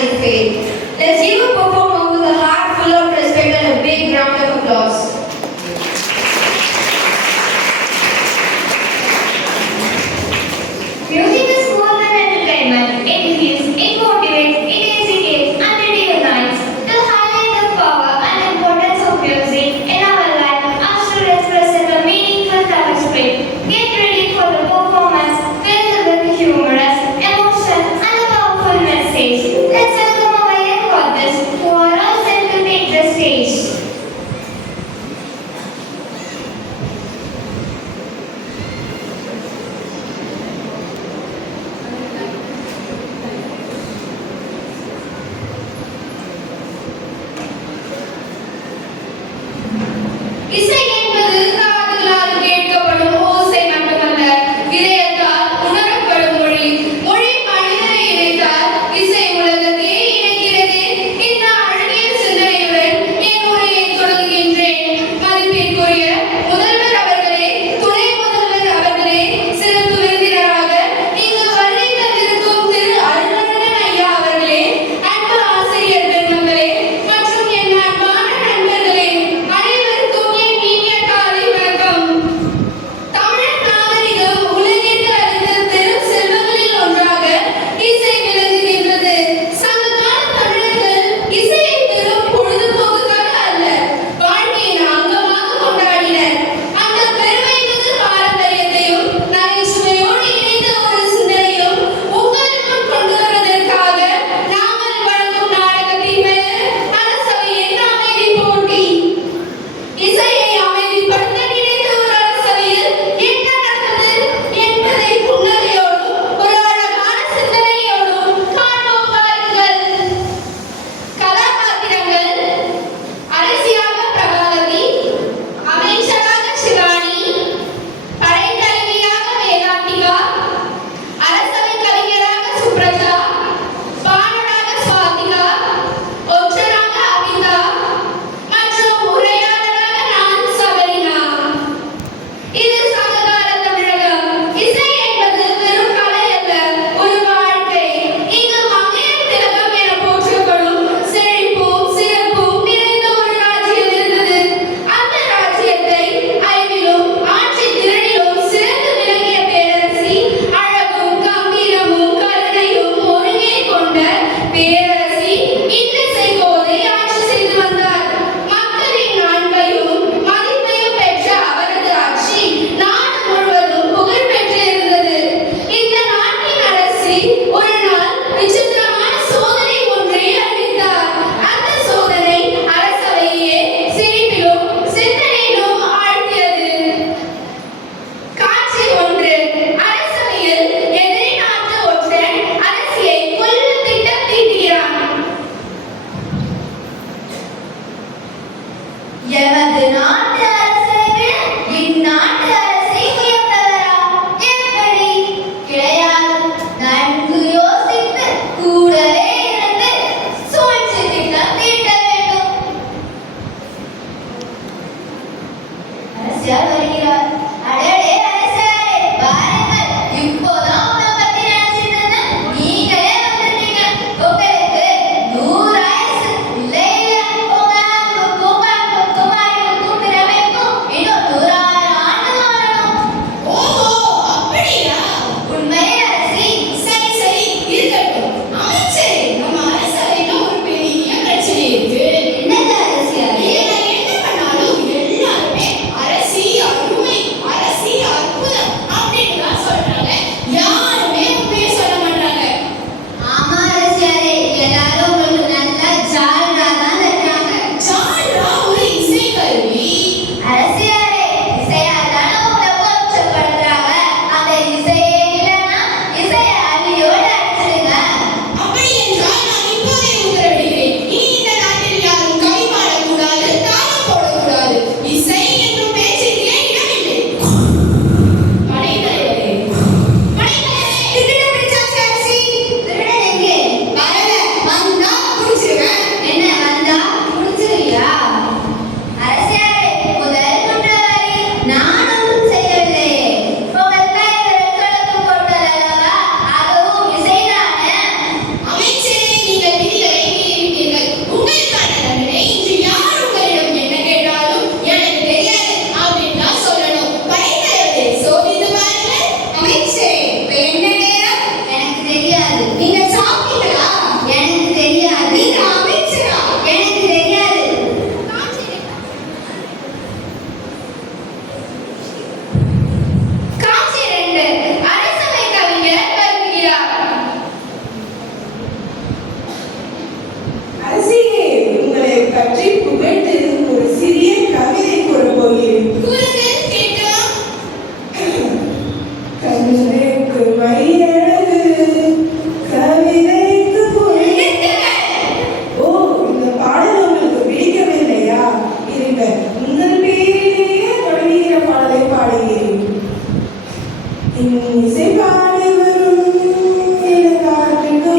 and faith. Let's give a performer with a heart full of respect and a big round of applause. Music is more than entertainment. It heals, it motivates, it educates, and it unites. To highlight the power and importance of music in our life, our students present a meaningful tapestry. Get ready for the performance filled with humorous, emotion, and a powerful message. Let's welcome our young authors who are all set to take the stage. தெரியாது. நீங்க சாப்பிட்டீங்களா? எனக்கு தெரியாது. நீங்க அமைச்சரா? எனக்கு தெரியாது. காட்சி 2 அரசவை கவிஞர் வருகிறார். அரசியே, உங்களை பற்றி புகழ்ந்து ஒரு சிறிய கவிதை கூறப் போகிறேன். கூறுங்கள், கேட்கலாம். கண்ணுக்கு மையழகு, கவிதைக்கு பொருள். ஓ, இந்த பாடல் உங்களுக்கு பிடிக்கவில்லையா? இருங்க, உங்கள் பேரிலேயே தொடங்குகிற பாடலை பாடுகிறேன். இசை பாடி வரும் இளங்காற்றுக்கு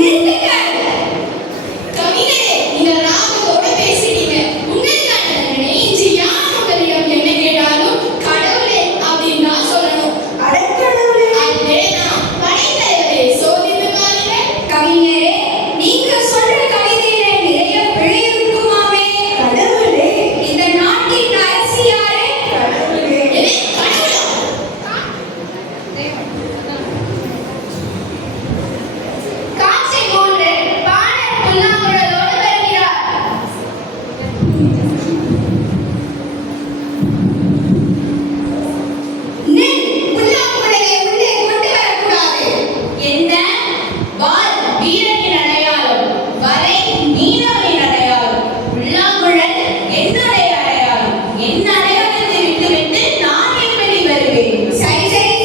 கவிஞரே, நீங்க ராகத்தோட பேசுறீங்க. உங்களுக்கான தண்டனை இன்று யார் உங்களிடம் என்ன கேட்டாலும் கடவுளே அப்படின்னு தான் சொல்லணும். அடக்கடவுளே. அதேதான். படைத்தலைவரே, சோதித்து பாருங்க. கவிஞரே, நீங்க சொல்ற கவிதையில நிறைய பிழை இருக்குமாமே. கடவுளே. இந்த நாட்டின் அரசி யாரு? கடவுளே. எது? கடவுளா? காட்சி 3 பாணர் புல்லாங்குழலோடு வருகிறார். நில். புல்லாங்குழலை உள்ளே கொண்டு வரக்கூடாது. என்ன? வாள் வீரனின் அடையாளம், வரை மீனவனின் அடையாளம், புல்லாங்குழல் என்னுடைய அடையாளம். என் அடையாளத்தை விட்டுவிட்டு நான் எப்படி வருவேன்? சரி சரி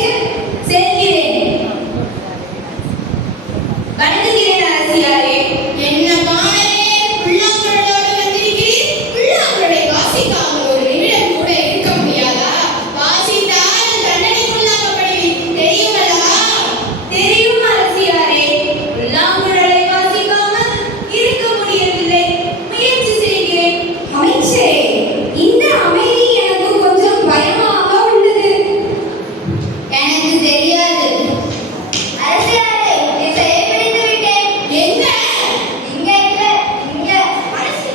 செல்கிறேன். வணங்குகிறேன் அரசியாரே. என்ன பாணரே, புல்லாங்குழலோடு வந்திருக்கிறீர்? புல்லாங்குழலை வாசிக்காமல் ஒரு நிமிடம் கூட இருக்க முடியாதா? வாசித்தால் தண்டனைக்குள்ளாக்கப்படுவீர். தெரியுமல்லவா? தெரியும் அரசியாரே. புல்லாங்குழலை வாசிக்காமல் இருக்க முடியவில்லை. முயற்சி செய்கிறேன். அமைச்சரே, இந்த அமைதி எனக்கு கொஞ்சம் பயமாக உள்ளது. எனக்கு தெரியாது. அரசியாரே, இசையை பிடித்து விட்டேன். எங்க? இங்க இல்ல, இங்க. அரசி,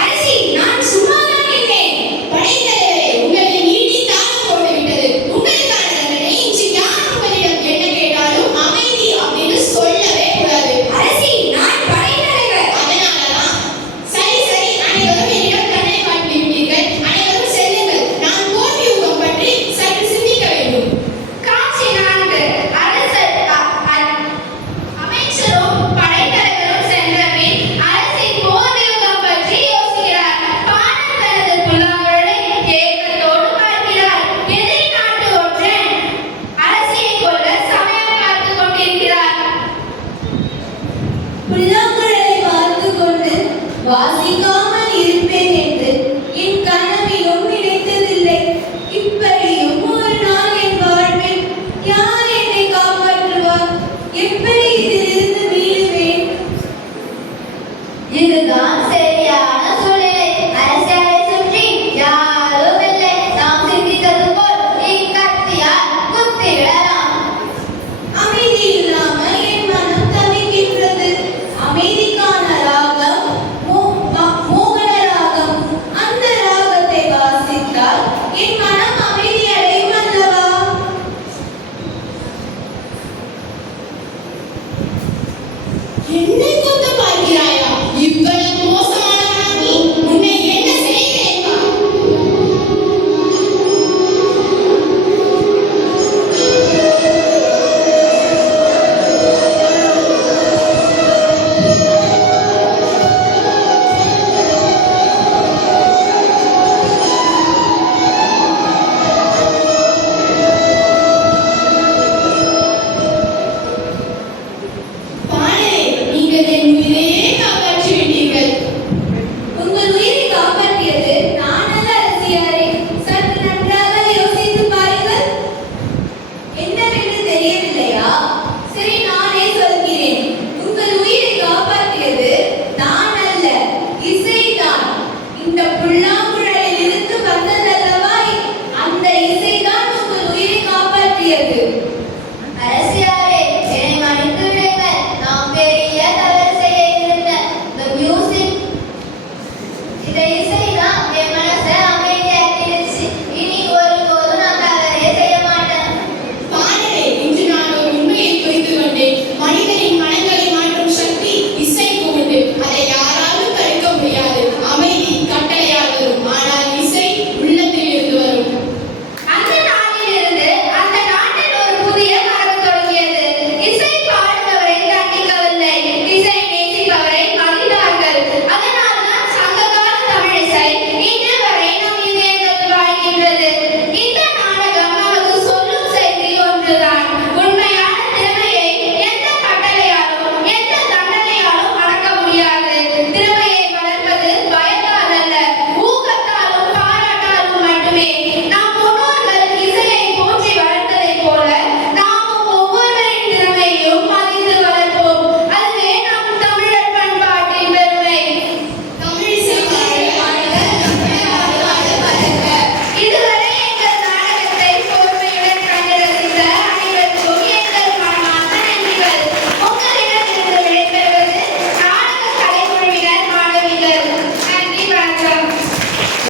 அரசி, நான் சும்மாதான் இருந்தேன். படைத்தலைவரே, உங்களை நீட்டி தாளம் போட்டு விட்டது. உங்களுக்கான தண்டனை இன்று யார் உங்களிடம் என்ன கேட்டாலும் அமைதி அப்படின்னு சொல்லவே கூடாது. அரசி, நான் படைத்தலைவர். அதனாலதான். சரி சரி, அனைவரும் என்னிடம் கண்ணை காட்டி விட்டீர்கள். அனைவரும் செல்லுங்கள். நான் போர் யுகம் பற்றி சற்று சிந்திக்க வேண்டும். காட்சி 4 அமைச்சரும் படைத்தலைவரும் சென்ற பின் அரசி போர் யுகம் பற்றி யோசிக்கிறார். பாணர் தனது புல்லாங்குழலை ஏக்கத்தோடு பார்க்கிறார். எதிரி நாட்டு ஒற்றன் அரசியை கொல்ல சமயம் பார்த்துக் கொண்டிருக்கிறார். புல்லாங்குழலை பார்த்துக் கொண்டு வாசிக்காமல் இருப்பேன் என்று என் கனவிலும் நினைத்ததில்லை. இப்படியும் ஒரு நாள் என் வாழ்வில் யார் என்னை காப்பாற்றுவார்? எப்படி இதிலிருந்து மீளுவேன்? இதுதான் சரியான சூழ்நிலை. அரசியலை சுற்றி யாரும் இல்லை. நாம் சிந்தித்தது போல் இக்கத்தியால் குத்திவிடலாம். அமைதி இல்லாமல் என் மனம் தவிக்கின்றது. அமைதிக்கான ராகம் மோகன ராகம். அந்த ராகத்தை வாசித்தால் என் மனம் அமைதி அடையும் அல்லவா? என்ன